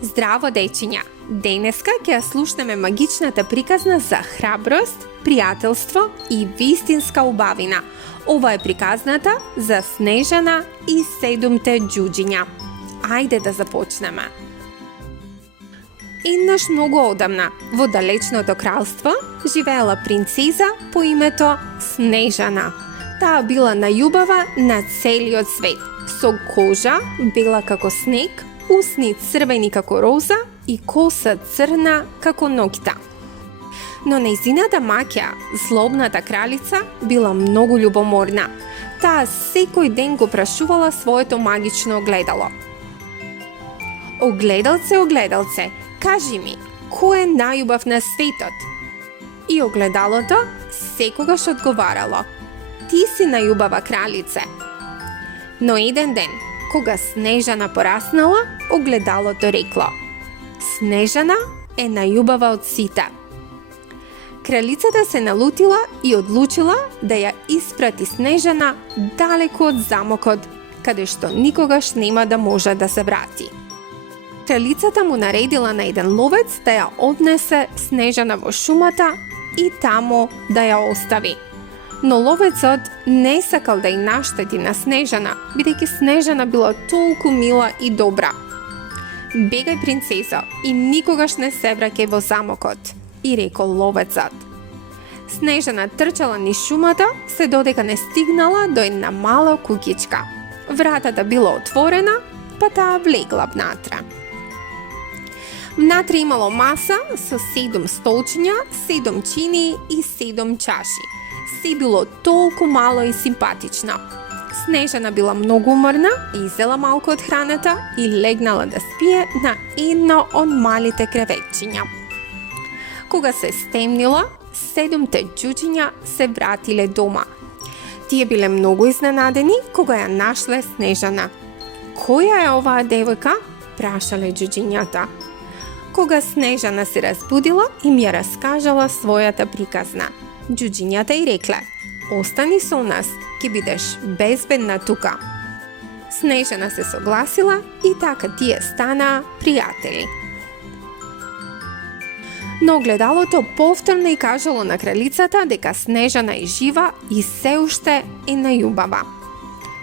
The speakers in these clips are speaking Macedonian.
Здраво, дечиња! Денеска ќе ја слушнеме магичната приказна за храброст, пријателство и вистинска убавина. Ова е приказната за Снежана и 7 џуџиња. Ајде да започнеме. Еднаш многу одамна, во далечното кралство, живеела принцеза по името Снежана. Таа била најубава на целиот свет, со кожа бела како снег, усни црвени како роза и коса црна како ноќта. Но нејзината маќа, злобната кралица, била многу љубоморна. Таа секој ден го прашувала своето магично огледало. Огледалце, огледалце, кажи ми, кој е најубав на светот? И огледалото секогаш одговарало: ти си најубава кралице. Но еден ден, кога Снежана пораснала, огледалото рекло: Снежана е најубава од сите. Кралицата се налутила и одлучила да ја испрати Снежана далеку од замокот, каде што никогаш нема да може да се врати. Кралицата му наредила на еден ловец да ја однесе Снежана во шумата и таму да ја остави. Но ловецот не сакал да ја наштети на Снежана, бидејќи Снежана била толку мила и добра. Бегај, принцезо, и никогаш не се враќај во замокот, и рекол ловецот. Снежана трчала низ шумата, се додека не стигнала до една мала куќичка. Вратата била отворена, па таа влегла внатре. Внатре имало маса со 7 столчиња, 7 чини и 7 чаши. Се било толку мало и симпатично. Снежана била многу уморна, изела малку од храната и легнала да спие на едно од малите креветчиња. Кога се стемнила, 7 џуџиња се вратиле дома. Тие биле многу изненадени кога ја нашле Снежана. Која е оваа девојка? Прашале џуџињата. Кога Снежана се разбудила, им ја раскажала својата приказна. Џуџињата и рекле: остани со нас, ќе бидеш безбедна тука. Снежана се согласила и така тие станаа пријатели. Но огледалото повторно и кажало на кралицата дека Снежана е жива и се уште е најубава.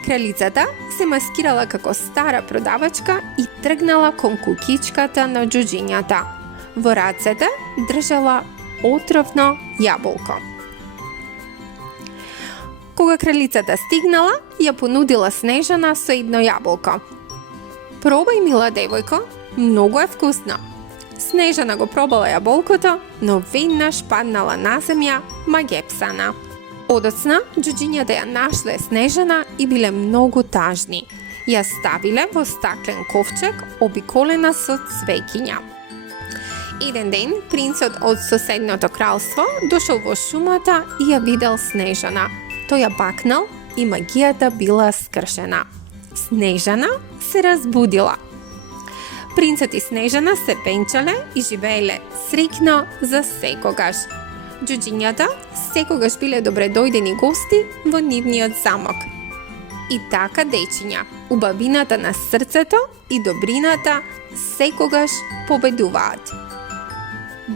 Кралицата се маскирала како стара продавачка и тргнала кон куќичката на џуџињата. Во рацете држала отровно јаболко. Кога кралицата стигнала, ја понудила Снежана со едно јаболко. Пробај, мила девојко, многу е вкусно. Снежана го пробала јаболкото, но веднаш паднала на земја магепсана. Одоцна, џуџињата ја нашле Снежана и биле многу тажни. Ја ставиле во стаклен ковчег, обиколена со цвеќиња. Еден ден, принцот од соседното кралство дошол во шумата и ја видел Снежана. Тој ја бакнал и магијата била скршена. Снежана се разбудила. Принцот и Снежана се венчале и живееле среќно за секогаш. Џуџињата секогаш биле добредојдени гости во нивниот замок. И така, дечиња, убавината на срцето и добрината секогаш победуваат.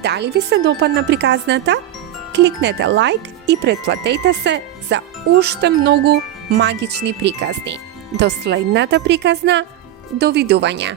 Дали ви се допадна приказната? Кликнете лайк и претплатете се за уште многу магични приказни. До следната приказна, довидување!